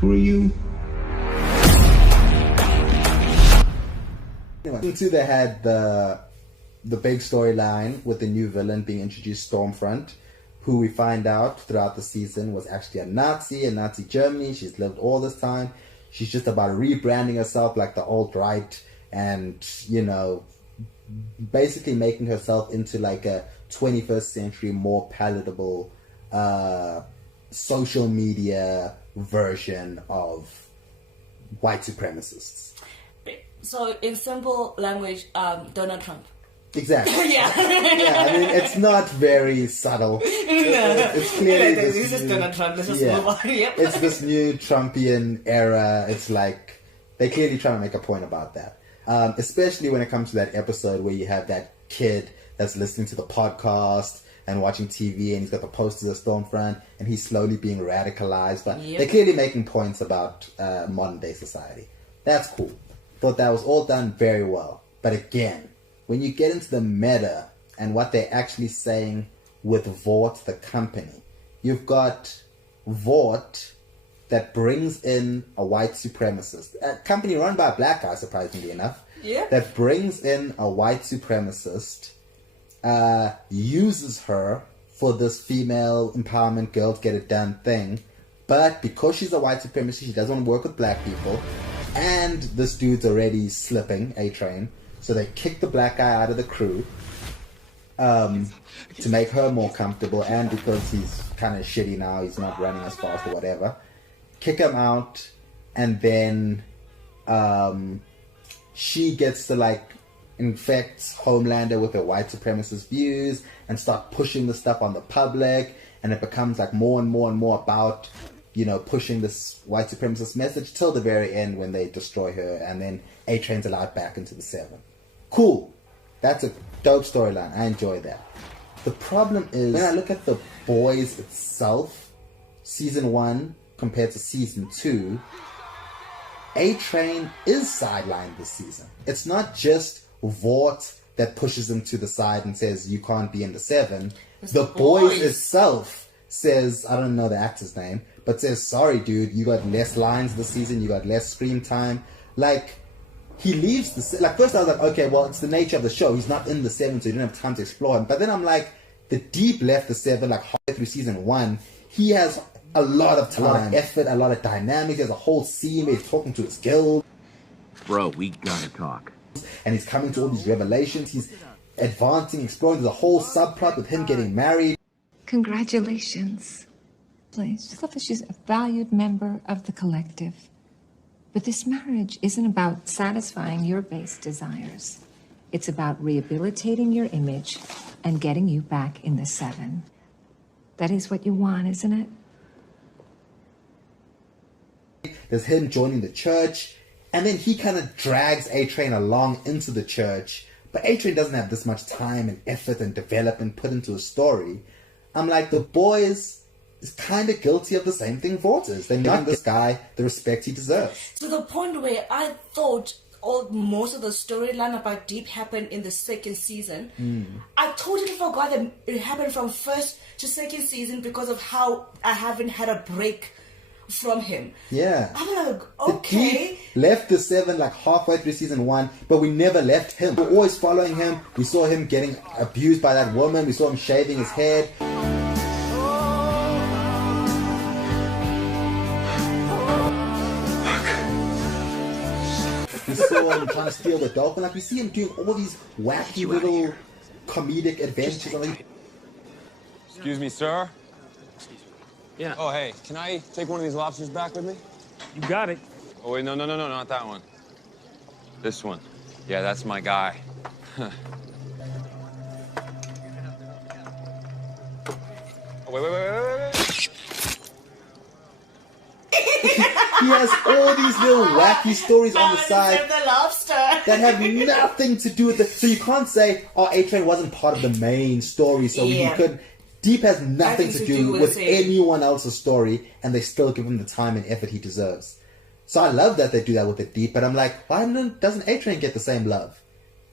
for you. Anyway, season 2 they had the big storyline with the new villain being introduced, Stormfront, who we find out throughout the season was actually a Nazi in Nazi Germany. She's lived all this time. She's just about rebranding herself like the alt-right and, you know, basically making herself into like a 21st century, more palatable social media version of white supremacists. So in simple language, Donald Trump. Exactly. Yeah. Yeah, I mean, it's not very subtle. It's clearly this is Donald Trump. Let's just move on. Yep. It's this new Trumpian era. It's like they clearly trying to make a point about that. Especially when it comes to that episode where you have that kid that's listening to the podcast and watching TV, and he's got the posters of Stormfront, and he's slowly being radicalized. But they're clearly making points about modern day society. That's cool. Thought that was all done very well. But again, when you get into the meta and what they're actually saying with Vought, the company, you've got Vought that brings in a white supremacist, a company run by a black guy, surprisingly enough, that brings in a white supremacist, uses her for this female empowerment, girls get it done thing, but because she's a white supremacist, she doesn't want to work with black people, and this dude's already slipping, A-Train, so they kick the black guy out of the crew to make her more comfortable, and because he's kind of shitty now, he's not running as fast or whatever, kick him out, and then she gets to like infect Homelander with her white supremacist views and start pushing the stuff on the public, and it becomes like more and more and more about, you know, pushing this white supremacist message till the very end when they destroy her, and then A-Train's allowed back into the Seven. Cool. That's a dope storyline. I enjoy that. The problem is, when I look at The Boys itself, Season 1 compared to Season 2, A-Train is sidelined this season. It's not just Vought that pushes him to the side and says, you can't be in the Seven. The Boys itself says, I don't know the actor's name, but says, sorry dude, you got less lines this season, you got less screen time. Like, he leaves the... Like, first I was like, okay, well, it's the nature of the show. He's not in the Seven, so you don't have time to explore him. But then I'm like, the Deep left the Seven, like, halfway through Season 1. He has a lot of time, a lot of effort, a lot of dynamics. There's a whole scene where he's talking to his guild. Bro, we gotta talk. And he's coming to all these revelations. He's advancing, exploring. There's a whole subplot with him getting married. Congratulations. Please, just that she's a valued member of the collective. But this marriage isn't about satisfying your base desires. It's about rehabilitating your image and getting you back in the Seven. That is what you want, isn't it? There's him joining the church, and then he kind of drags A-Train along into the church, but A-Train doesn't have this much time and effort and development put into a story. I'm like, The Boys is kind of guilty of the same thing Vought is. They're not this guy the respect he deserves. To the point where I thought most of the storyline about Deep happened in the second season. I totally forgot that it happened from first to second season because of how I haven't had a break from him. Yeah. I'm like, okay. Deep left the Seven like halfway through Season 1, but we never left him. We're always following him. We saw him getting abused by that woman. We saw him shaving his head. We saw him trying to steal the dolphin. Like, we see him doing all these wacky little comedic adventures. Excuse me, sir. Yeah. Oh, hey, can I take one of these lobsters back with me? You got it. Oh, wait, no, not that one. This one. Yeah, that's my guy. Oh, wait. He has all these little wacky stories on the side The lobster. that have nothing to do with it. So you can't say, oh, A-Train wasn't part of the main story, so he could... Deep has nothing to do with anyone else's story, and they still give him the time and effort he deserves. So I love that they do that with the Deep, but I'm like, why doesn't A-Train get the same love?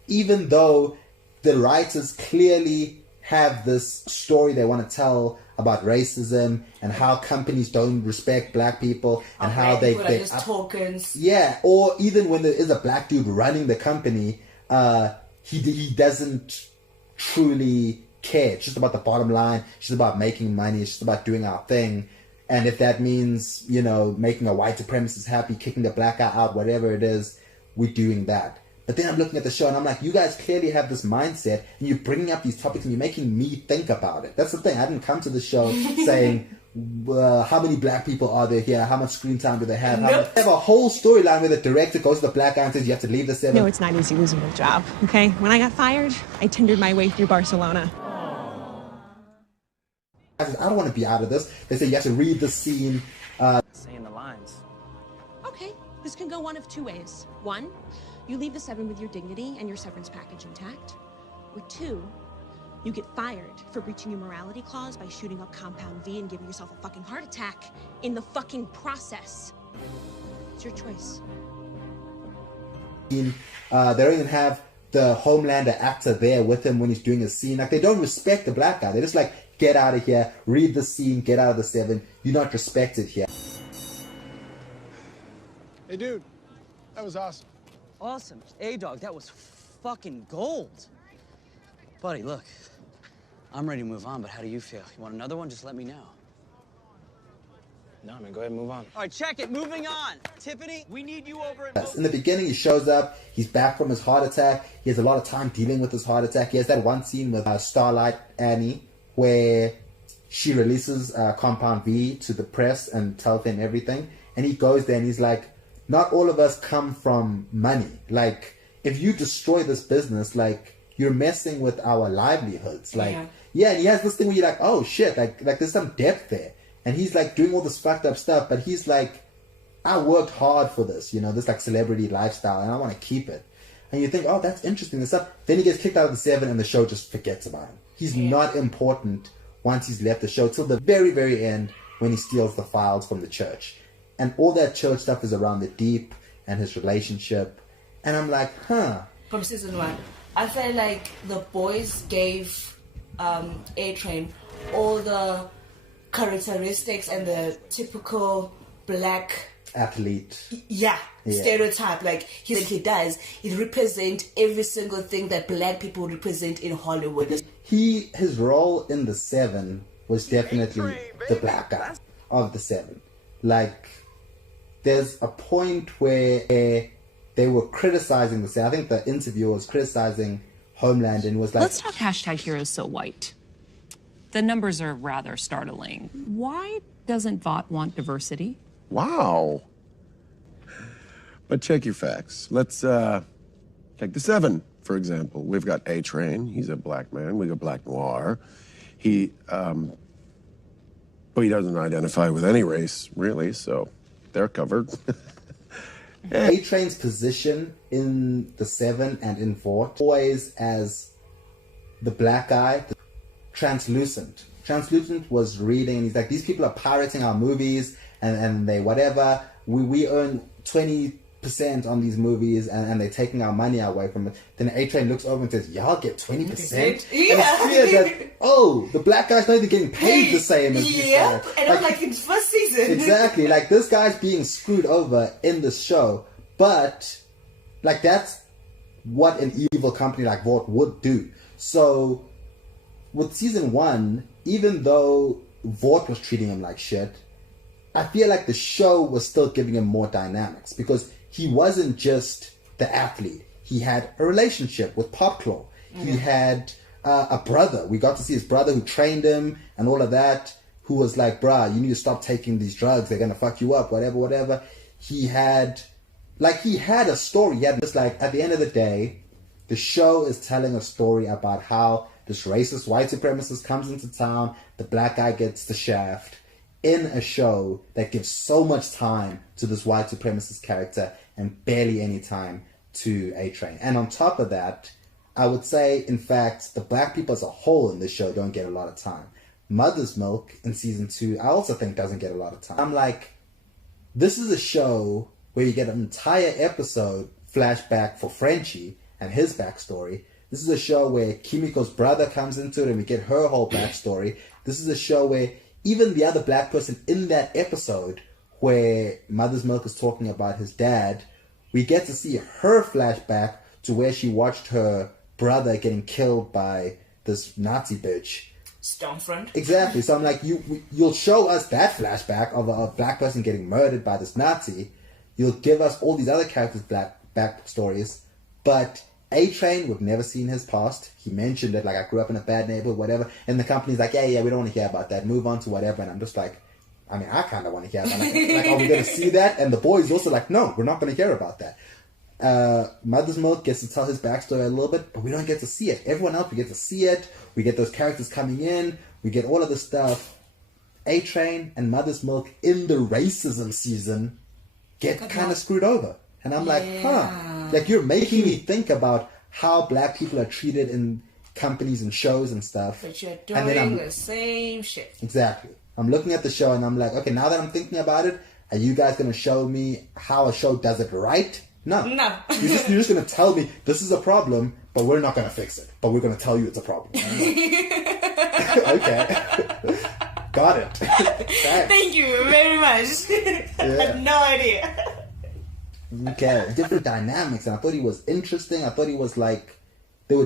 Even though the writers clearly have this story they want to tell about racism and how companies don't respect black people and how they are just tokens. Yeah, or even when there is a black dude running the company, he doesn't truly care. It's just about the bottom line. It's just about making money. It's just about doing our thing. And if that means, you know, making a white supremacist happy, kicking the black guy out, whatever it is, we're doing that. But then I'm looking at the show and I'm like, you guys clearly have this mindset and you're bringing up these topics and you're making me think about it. That's the thing. I didn't come to the show saying, how many black people are there here? How much screen time do they have? Nope. They have a whole storyline where the director goes to the black guy and says, you have to leave the 7. No, it's not easy losing your job, okay? When I got fired, I tendered my way through Barcelona. I said, I don't want to be out of this. They say you have to read the scene. Saying the lines. Okay, this can go one of two ways. One, you leave the 7 with your dignity and your severance package intact. Or 2, you get fired for breaching your morality clause by shooting up Compound V and giving yourself a fucking heart attack in the fucking process. It's your choice. They don't even have the Homelander actor there with him when he's doing his scene. Like, they don't respect the black guy. They're just like, get out of here, read the scene, get out of the 7. You're not respected here. Hey, dude, that was awesome. Awesome. A-Dog, that was fucking gold. Buddy, look, I'm ready to move on, but how do you feel? You want another one? Just let me know. No, man, go ahead and move on. All right, check it. Moving on. Tiffany, we need you over at... In the beginning, he shows up, he's back from his heart attack, he has a lot of time dealing with his heart attack. He has that one scene with Starlight Annie, where she releases Compound V to the press and tells them everything. And he goes there and he's like, not all of us come from money. Like, if you destroy this business, like, you're messing with our livelihoods. Like, yeah, and he has this thing where you're like, oh shit, like there's some depth there. And he's like doing all this fucked up stuff, but he's like, I worked hard for this, you know, this like celebrity lifestyle, and I want to keep it. And you think, oh, that's interesting and stuff. Then he gets kicked out of the 7 and the show just forgets about him. He's not important once he's left the show till the very, very end when he steals the files from the church. And all that church stuff is around the Deep and his relationship. And I'm like, From season 1, I felt like the boys gave A-Train all the characteristics and the typical black athlete. Stereotype. Like he does. He represents every single thing that black people represent in Hollywood. His role in the 7 was definitely the black guy of the 7. Like, there's a point where they were criticizing the 7. I think the interviewer was criticizing Homeland and was like, let's talk hashtag heroes so white. The numbers are rather startling. Why doesn't Vought want diversity? Wow. But check your facts. Let's take the 7, for example. We've got A-Train. He's a black man. We've got Black Noir. But he doesn't identify with any race, really, so they're covered. A-Train's position in the 7 and in Vought, always as the black guy, Translucent. Translucent was reading, and he's like, these people are pirating our movies, and they whatever. We earn 20% on these movies, and they're taking our money away from it. Then A-Train looks over and says, y'all get 20%? And it's clear that, oh, the black guy's not even getting paid the same as these guys. And I'm like, in the first season. Exactly. Like, this guy's being screwed over in this show, but, like, that's what an evil company like Vought would do. So, with season 1, even though Vought was treating him like shit, I feel like the show was still giving him more dynamics because he wasn't just the athlete. He had a relationship with Popclaw. He had a brother. We got to see his brother who trained him and all of that, who was like, bruh, you need to stop taking these drugs. They're going to fuck you up, whatever. He had a story. He had just like, at the end of the day, the show is telling a story about how this racist white supremacist comes into town, the black guy gets the shaft, in a show that gives so much time to this white supremacist character and barely any time to A-Train. And on top of that, I would say, in fact, the black people as a whole in this show don't get a lot of time. Mother's Milk in season 2, I also think doesn't get a lot of time. I'm like, this is a show where you get an entire episode flashback for Frenchie and his backstory. This is a show where Kimiko's brother comes into it and we get her whole backstory. This is a show where even the other black person in that episode where Mother's Milk is talking about his dad, we get to see her flashback to where she watched her brother getting killed by this Nazi bitch. Stormfront. Exactly. So I'm like, you'll show us that flashback of a black person getting murdered by this Nazi. You'll give us all these other characters' black backstories, but A-Train, we've never seen his past. He mentioned it, like, I grew up in a bad neighborhood, whatever. And the company's like, yeah, we don't want to hear about that. Move on to whatever. And I'm just like, I mean, I kind of want to hear about it. Like, are we going to see that? And the boys also like, no, we're not going to hear about that. Mother's Milk gets to tell his backstory a little bit, but we don't get to see it. Everyone else, we get to see it. We get those characters coming in. We get all of this stuff. A-Train and Mother's Milk in the racism season get kind of screwed over. And I'm like, like, you're making me think about how black people are treated in companies and shows and stuff. But you're doing the same shit. Exactly. I'm looking at the show and I'm like, okay, now that I'm thinking about it, are you guys going to show me how a show does it right? No. You're just going to tell me this is a problem, but we're not going to fix it. But we're going to tell you it's a problem. Okay. Got it. Thank you very much. I had no idea. Okay. Different dynamics. And I thought he was interesting. I thought he was like, I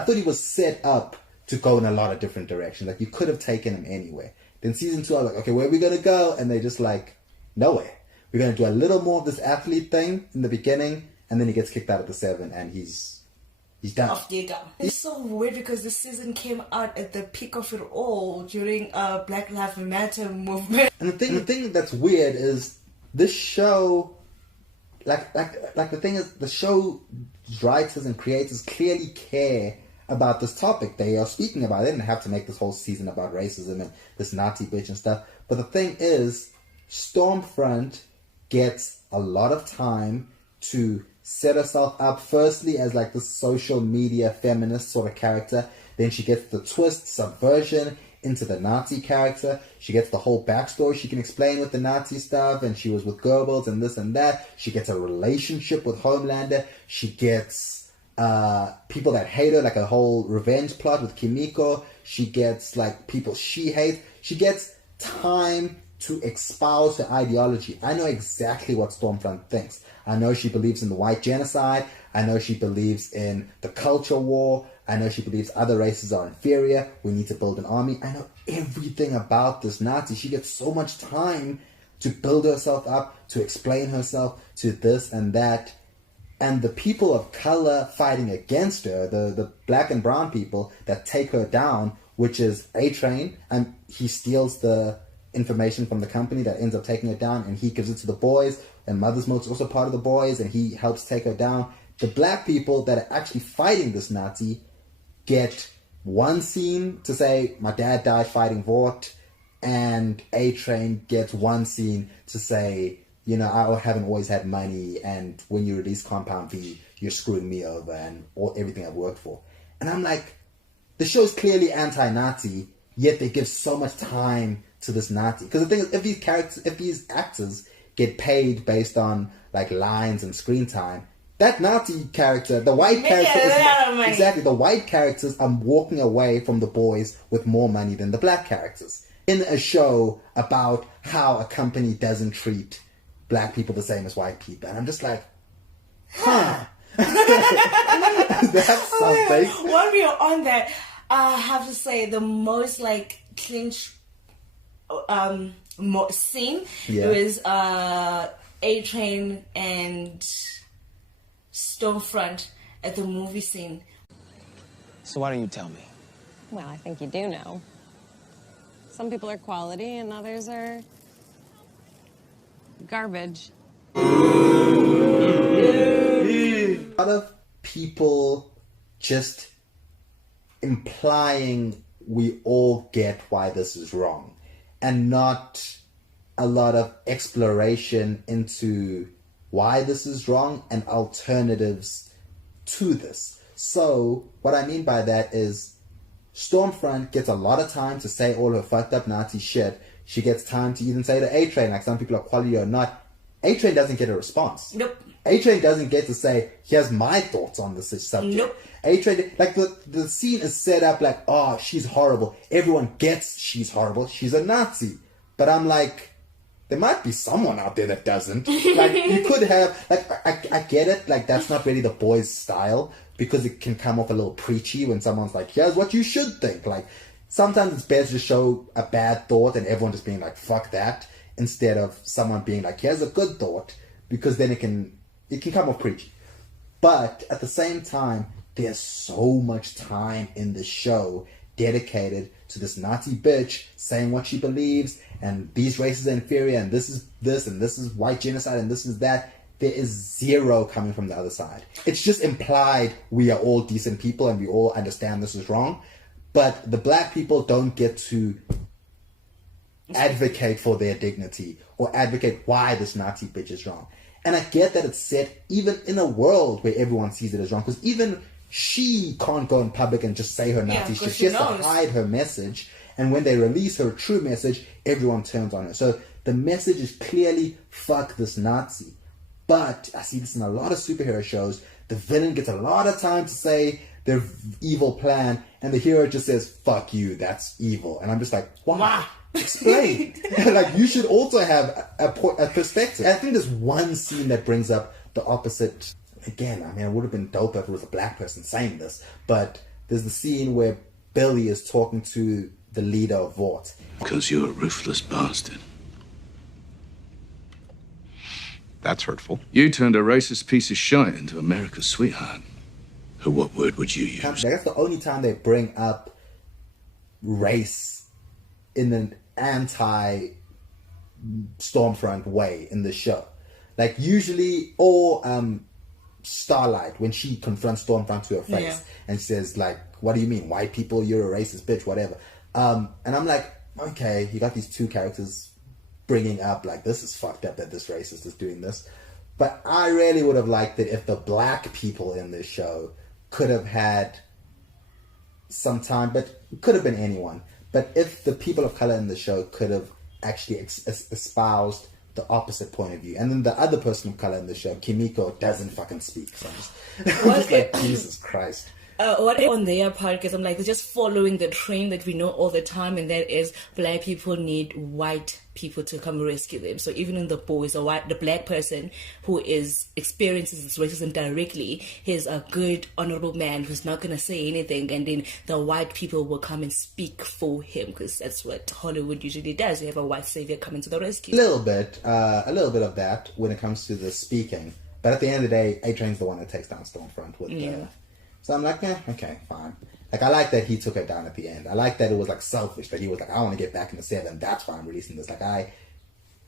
thought he was set up to go in a lot of different directions. Like, you could have taken him anywhere. Then season 2, I was like, okay, where are we going to go? And they just like, nowhere. We're going to do a little more of this athlete thing in the beginning, and then he gets kicked out of the 7, and he's done. It's so weird because this season came out at the peak of it all during Black Lives Matter movement. And the thing that's weird is this show, like the thing is, the show's writers and creators clearly care about this topic. They are speaking about it. They didn't have to make this whole season about racism and this Nazi bitch and stuff. But the thing is, Stormfront gets a lot of time to set herself up, firstly as like this social media feminist sort of character. Then she gets the twist, subversion into the Nazi character. She gets the whole backstory she can explain with the Nazi stuff, and she was with Goebbels and this and that. She gets a relationship with Homelander. She gets people that hate her, like a whole revenge plot with Kimiko. She gets like people she hates. She gets time to espouse her ideology. I know exactly what Stormfront thinks. I know she believes in the white genocide. I know she believes in the culture war. I know she believes other races are inferior. We need to build an army. I know everything about this Nazi. She gets so much time to build herself up, to explain herself, to this and that. And the people of color fighting against her, the black and brown people that take her down, which is A-Train, and he steals the information from the company that ends up taking her down, and he gives it to the boys, and Mother's Milk's also part of the boys, and he helps take her down. The black people that are actually fighting this Nazi get one scene to say, my dad died fighting Vought, and A-Train gets one scene to say, you know, I haven't always had money, and when you release Compound V, you're screwing me over and everything I've worked for. And I'm like, the show's clearly anti-Nazi, yet they give so much time to this Nazi. Because the thing is, if these actors get paid based on like lines and screen time, that Nazi character, the white character, exactly, the white characters are walking away from the boys with more money than the black characters. In a show about how a company doesn't treat black people the same as white people. And I'm just like, huh. That's something. While we are on that, I have to say the most like clinch scene was A-Train and Stormfront at the movie scene. So why don't you tell me? Well, I think you do know. Some people are quality and others are garbage. A lot of people just implying we all get why this is wrong, and not a lot of exploration into why this is wrong and alternatives to this. So what I mean by that is Stormfront gets a lot of time to say all her fucked up Nazi shit. She gets time to even say to A-Train, like some people are quality or not. A-Train doesn't get a response. Nope. A-Train doesn't get to say, here's my thoughts on this subject. Nope. A-Train, like the scene is set up like, oh, she's horrible. Everyone gets she's horrible. She's a Nazi. But I'm like, there might be someone out there that doesn't. Like, you could have, like, I get it. Like, that's not really the boys' style because it can come off a little preachy when someone's like, here's what you should think. Like, sometimes it's better to show a bad thought and everyone just being like, fuck that, instead of someone being like, here's a good thought, because then it can come off preachy. But at the same time, there's so much time in the show dedicated to this Nazi bitch saying what she believes, and these races are inferior, and this is this, and this is white genocide, and this is that. There is zero coming from the other side. It's just implied we are all decent people and we all understand this is wrong. But the black people don't get to advocate for their dignity or advocate why this Nazi bitch is wrong. And I get that it's set even in a world where everyone sees it as wrong, because even she can't go in public and just say her Nazi shit. She has to hide her message. And when they release her true message, everyone turns on her. So the message is clearly, fuck this Nazi. But I see this in a lot of superhero shows. The villain gets a lot of time to say their evil plan, and the hero just says, fuck you, that's evil. And I'm just like, why? Explain. Like, you should also have a perspective. And I think there's one scene that brings up the opposite. Again, I mean, it would have been dope if it was a black person saying this, but there's the scene where Billy is talking to the leader of Vought. Because you're a ruthless bastard. That's hurtful. You turned a racist piece of shit into America's sweetheart. What word would you use? That's the only time they bring up race in an anti-Stormfront way in the show. Like, usually, or Starlight, when she confronts Stormfront to her face and says, like, what do you mean? White people, you're a racist bitch, whatever. And I'm like, okay, you got these two characters bringing up, like, this is fucked up that this racist is doing this. But I really would have liked it if the black people in this show could have had some time, but it could have been anyone. But if the people of color in the show could have actually espoused the opposite point of view, and then the other person of color in the show, Kimiko, doesn't fucking speak. So I'm just like, Jesus Christ. What on their part, because I'm like, they're just following the train that we know all the time, and that is black people need white people to come rescue them. So even in The Boys, the black person who experiences this racism directly, he's a good, honorable man who's not going to say anything, and then the white people will come and speak for him, because that's what Hollywood usually does. You have a white savior coming to the rescue. A little bit of that when it comes to the speaking. But at the end of the day, A-Train's the one that takes down Stormfront with the... So I'm like, okay, fine. Like, I like that he took her down at the end. I like that it was, like, selfish, that he was like, I want to get back in the 7. That's why I'm releasing this. Like, I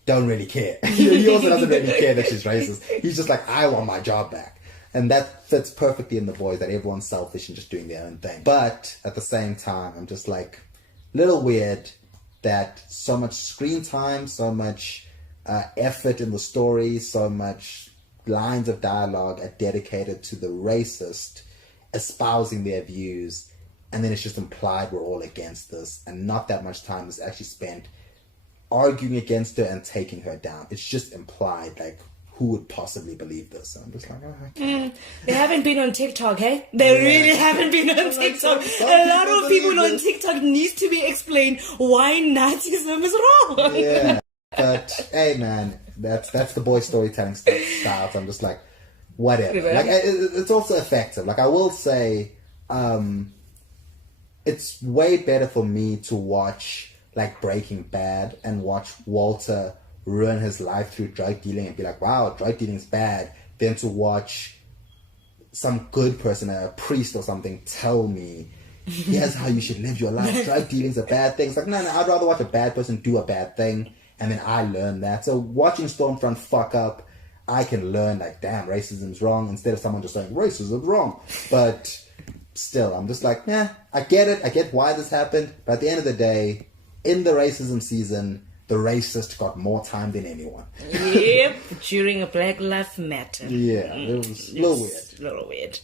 don't really care. He also doesn't really care that she's racist. He's just like, I want my job back. And that fits perfectly in The Boys, that everyone's selfish and just doing their own thing. But at the same time, I'm just like, little weird that so much screen time, so much effort in the story, so much lines of dialogue are dedicated to the racist espousing their views, and then it's just implied we're all against this, and not that much time is actually spent arguing against her and taking her down. It's just implied, like, who would possibly believe this? So I'm just like, They haven't been on TikTok, hey? They really haven't been on TikTok. A lot of people on TikTok needs to be explained why Nazism is wrong. Yeah, but hey, man, that's the boy storytelling style. So I'm just like, whatever. Like, it's also effective. Like, I will say, it's way better for me to watch, like, Breaking Bad and watch Walter ruin his life through drug dealing and be like, wow, drug dealing is bad, than to watch some good person, a priest or something, tell me, here's how you should live your life. Drug dealing's a bad thing. It's like, no, I'd rather watch a bad person do a bad thing, and then I learn that. So watching Stormfront fuck up, I can learn, like, damn, racism's wrong, instead of someone just saying, racism's wrong. But still, I'm just like, I get it. I get why this happened. But at the end of the day, in the racism season, the racist got more time than anyone. Yep, during a Black Lives Matter. Yeah, it was a little weird. A little weird.